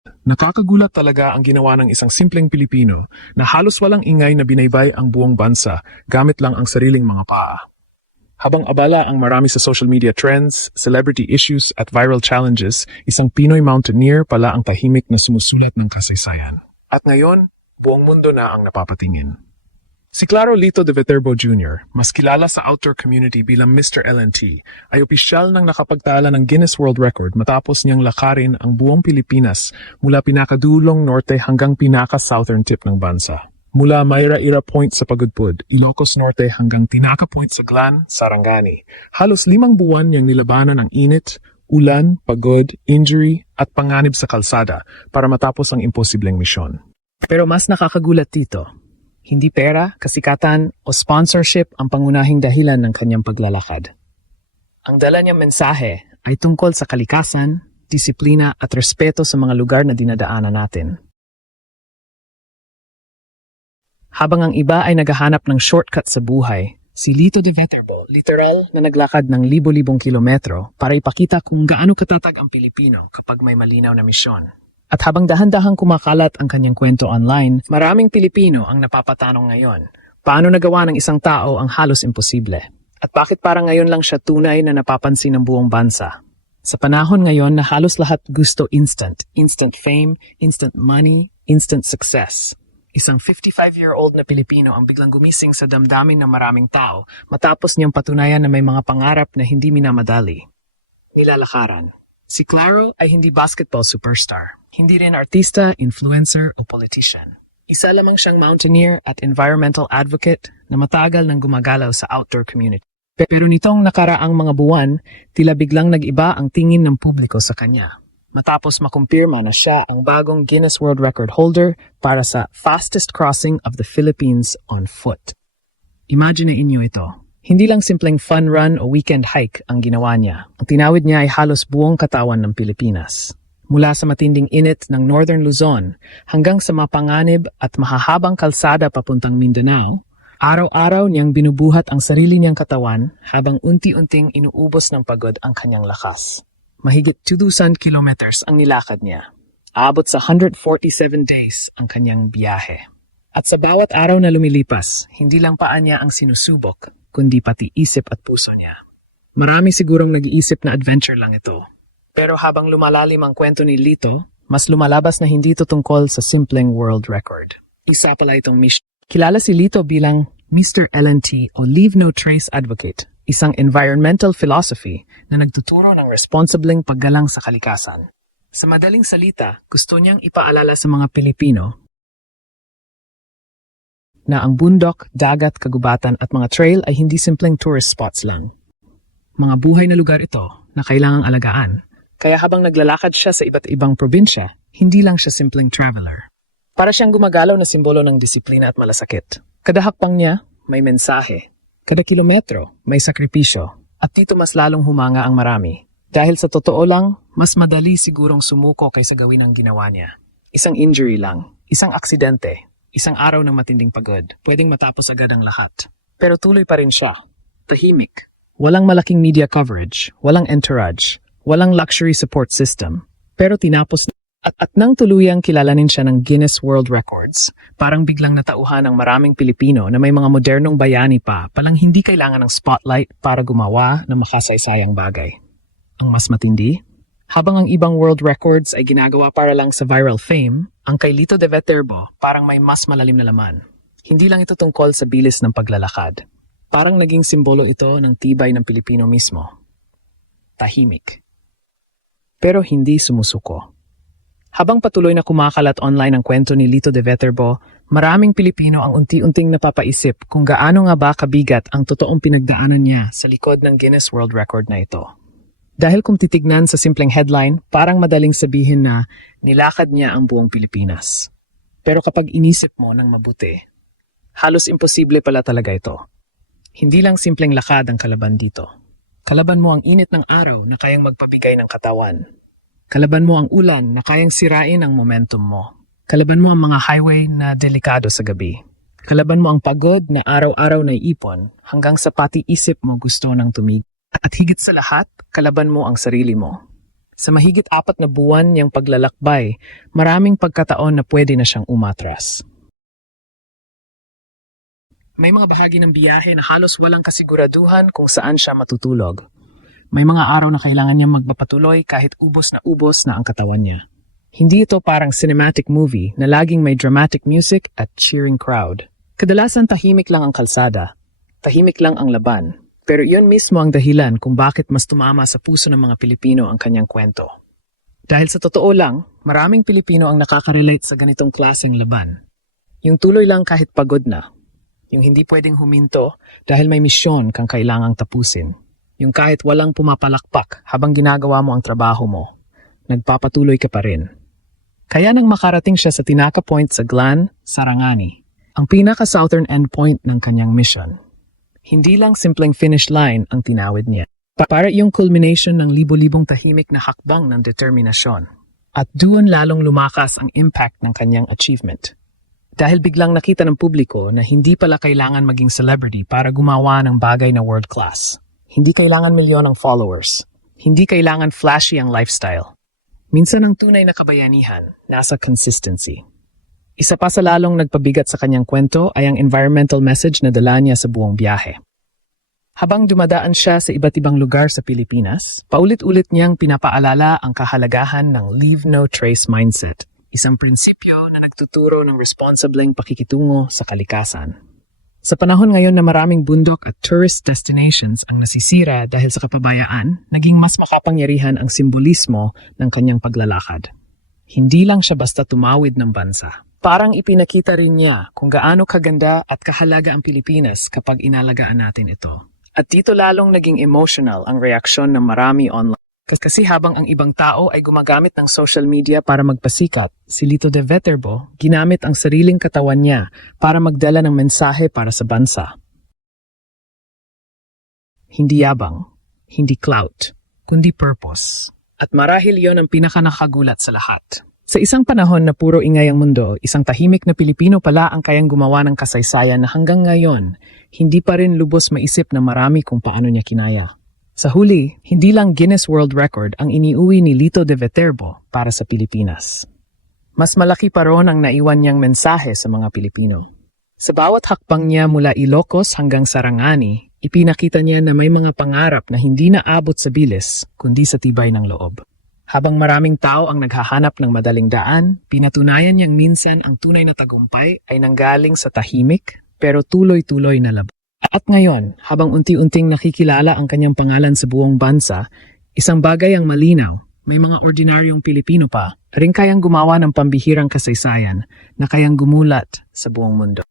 Nakakagulat talaga ang ginawa ng isang simpleng Pilipino na halos walang ingay na binaybay ang buong bansa gamit lang ang sariling mga paa. Habang abala ang marami sa social media trends, celebrity issues at viral challenges, isang Pinoy mountaineer pala ang tahimik na sumusulat ng kasaysayan. At ngayon, buong mundo na ang napapatingin. Si Claro Lito de Viterbo Jr., mas kilala sa outdoor community bilang Mr. LNT, ay opisyal ng nakapagtala ng Guinness World Record matapos niyang lakarin ang buong Pilipinas mula pinakadulong norte hanggang pinaka-southern tip ng bansa. Mula Mayra Ira Point sa Pagudpud, Ilocos Norte hanggang Tinaca Point sa Glan, Sarangani. Halos 5 buwan niyang nilabanan ang init, ulan, pagod, injury at panganib sa kalsada para matapos ang imposibleng misyon. Pero mas nakakagulat dito, hindi pera, kasikatan o sponsorship ang pangunahing dahilan ng kanyang paglalakad. Ang dala niyang mensahe ay tungkol sa kalikasan, disiplina at respeto sa mga lugar na dinadaanan natin. Habang ang iba ay naghahanap ng shortcut sa buhay, si Lito de Viterbo literal na naglakad ng libo-libong kilometro para ipakita kung gaano katatag ang Pilipino kapag may malinaw na misyon. At habang dahan-dahang kumakalat ang kanyang kwento online, maraming Pilipino ang napapatanong ngayon, paano nagawa ng isang tao ang halos imposible? At bakit parang ngayon lang siya tunay na napapansin ng buong bansa? Sa panahon ngayon na halos lahat gusto instant fame, instant money, instant success. Isang 55-year-old na Pilipino ang biglang gumising sa damdamin ng maraming tao matapos niyang patunayan na may mga pangarap na hindi minamadali. Nilalakaran. Si Claro ay hindi basketball superstar. Hindi rin artista, influencer o politician. Isa lamang siyang mountaineer at environmental advocate na matagal nang gumagalaw sa outdoor community. Pero nitong nakaraang mga buwan, tila biglang nag-iba ang tingin ng publiko sa kanya. Matapos makumpirma na siya ang bagong Guinness World Record holder para sa fastest crossing of the Philippines on foot. Imagine inyo ito. Hindi lang simpleng fun run o weekend hike ang ginawa niya. Ang tinawid niya ay halos buong katawan ng Pilipinas. Mula sa matinding init ng Northern Luzon hanggang sa mapanganib at mahahabang kalsada papuntang Mindanao, araw-araw niyang binubuhat ang sarili niyang katawan habang unti-unting inuubos ng pagod ang kanyang lakas. Mahigit 2,000 kilometers ang nilakad niya. Aabot sa 147 days ang kanyang biyahe. At sa bawat araw na lumilipas, hindi lang paa niya ang sinusubok, kundi pati isip at puso niya. Marami sigurong nag-iisip na adventure lang ito. Pero habang lumalalim ang kwento ni Lito, mas lumalabas na hindi ito tungkol sa simpleng world record. Isa pala itong mission. Kilala si Lito bilang Mr. LNT o Leave No Trace Advocate, isang environmental philosophy na nagtuturo ng responsibleng paggalang sa kalikasan. Sa madaling salita, gusto niyang ipaalala sa mga Pilipino na ang bundok, dagat, kagubatan at mga trail ay hindi simpleng tourist spots lang. Mga buhay na lugar ito na kailangang alagaan. Kaya habang naglalakad siya sa iba't ibang probinsya, hindi lang siya simpleng traveler. Para siyang gumagalaw na simbolo ng disiplina at malasakit. Kada hakbang niya, may mensahe. Kada kilometro, may sakripisyo. At dito mas lalong humanga ang marami. Dahil sa totoo lang, mas madali sigurong sumuko kaysa gawin ang ginawa niya. Isang injury lang, isang aksidente, isang araw ng matinding pagod. Pwedeng matapos agad ang lahat. Pero tuloy pa rin siya. Tahimik. Walang malaking media coverage, walang entourage, walang luxury support system, pero tinapos at nang tuluyang kilalanin siya ng Guinness World Records, parang biglang natauhan ng maraming Pilipino na may mga modernong bayani pa palang hindi kailangan ng spotlight para gumawa ng makasaysayang bagay. Ang mas matindi, habang ang ibang world records ay ginagawa para lang sa viral fame, ang kay Lito de Viterbo parang may mas malalim na laman. Hindi lang ito tungkol sa bilis ng paglalakad. Parang naging simbolo ito ng tibay ng Pilipino mismo. Tahimik. Pero hindi sumusuko. Habang patuloy na kumakalat online ang kwento ni Lito de Viterbo, maraming Pilipino ang unti-unting napapaisip kung gaano nga ba kabigat ang totoong pinagdaanan niya sa likod ng Guinness World Record na ito. Dahil kung titignan sa simpleng headline, parang madaling sabihin na nilakad niya ang buong Pilipinas. Pero kapag inisip mo ng mabuti, halos imposible pala talaga ito. Hindi lang simpleng lakad ang kalaban dito. Kalaban mo ang init ng araw na kayang magpabigay ng katawan. Kalaban mo ang ulan na kayang sirain ang momentum mo. Kalaban mo ang mga highway na delikado sa gabi. Kalaban mo ang pagod na araw-araw na ipon hanggang sa pati isip mo gusto ng tumigil. At higit sa lahat, kalaban mo ang sarili mo. Sa mahigit 4 na buwan niyang paglalakbay, maraming pagkataon na pwede na siyang umatras. May mga bahagi ng biyahe na halos walang kasiguraduhan kung saan siya matutulog. May mga araw na kailangan niyang magpapatuloy kahit ubos na ang katawan niya. Hindi ito parang cinematic movie na laging may dramatic music at cheering crowd. Kadalasan tahimik lang ang kalsada, tahimik lang ang laban, pero iyon mismo ang dahilan kung bakit mas tumama sa puso ng mga Pilipino ang kanyang kwento. Dahil sa totoo lang, maraming Pilipino ang nakaka-relate sa ganitong klaseng laban. Yung tuloy lang kahit pagod na. Yung hindi pwedeng huminto dahil may misyon kang kailangang tapusin. Yung kahit walang pumapalakpak habang ginagawa mo ang trabaho mo, nagpapatuloy ka pa rin. Kaya nang makarating siya sa Tinaca Point sa Glan, Sarangani, ang pinaka-southern endpoint ng kanyang mission. Hindi lang simpleng finish line ang tinawid niya. Para yung culmination ng libo-libong tahimik na hakbang ng determinasyon. At doon lalong lumakas ang impact ng kanyang achievement. Dahil biglang nakita ng publiko na hindi pala kailangan maging celebrity para gumawa ng bagay na world class. Hindi kailangan milyon ng followers. Hindi kailangan flashy ang lifestyle. Minsan ang tunay na kabayanihan nasa consistency. Isa pa sa lalong nagpabigat sa kanyang kwento ay ang environmental message na dala niya sa buong biyahe. Habang dumadaan siya sa iba't ibang lugar sa Pilipinas, paulit-ulit niyang pinapaalala ang kahalagahan ng leave no trace mindset, isang prinsipyo na nagtuturo ng responsibleng pakikitungo sa kalikasan. Sa panahon ngayon na maraming bundok at tourist destinations ang nasisira dahil sa kapabayaan, naging mas makapangyarihan ang simbolismo ng kanyang paglalakad. Hindi lang siya basta tumawid ng bansa. Parang ipinakita rin niya kung gaano kaganda at kahalaga ang Pilipinas kapag inalagaan natin ito. At dito lalong naging emotional ang reaksyon ng marami online. Kasi habang ang ibang tao ay gumagamit ng social media para magpasikat, si Lito de Viterbo ginamit ang sariling katawan niya para magdala ng mensahe para sa bansa. Hindi yabang, hindi clout, kundi purpose. At marahil yon ang pinakanakagulat sa lahat. Sa isang panahon na puro ingay ang mundo, isang tahimik na Pilipino pala ang kayang gumawa ng kasaysayan na hanggang ngayon, hindi pa rin lubos maisip na marami kung paano niya kinaya. Sa huli, hindi lang Guinness World Record ang iniuwi ni Lito de Viterbo para sa Pilipinas. Mas malaki pa ron ang naiwan niyang mensahe sa mga Pilipino. Sa bawat hakbang niya mula Ilocos hanggang Sarangani, ipinakita niya na may mga pangarap na hindi naabot sa bilis, kundi sa tibay ng loob. Habang maraming tao ang naghahanap ng madaling daan, pinatunayan niyang minsan ang tunay na tagumpay ay nanggaling sa tahimik pero tuloy-tuloy na laban. At ngayon, habang unti-unting nakikilala ang kanyang pangalan sa buong bansa, isang bagay ang malinaw, may mga ordinaryong Pilipino pa ring kayang gumawa ng pambihirang kasaysayan na kayang gumulat sa buong mundo.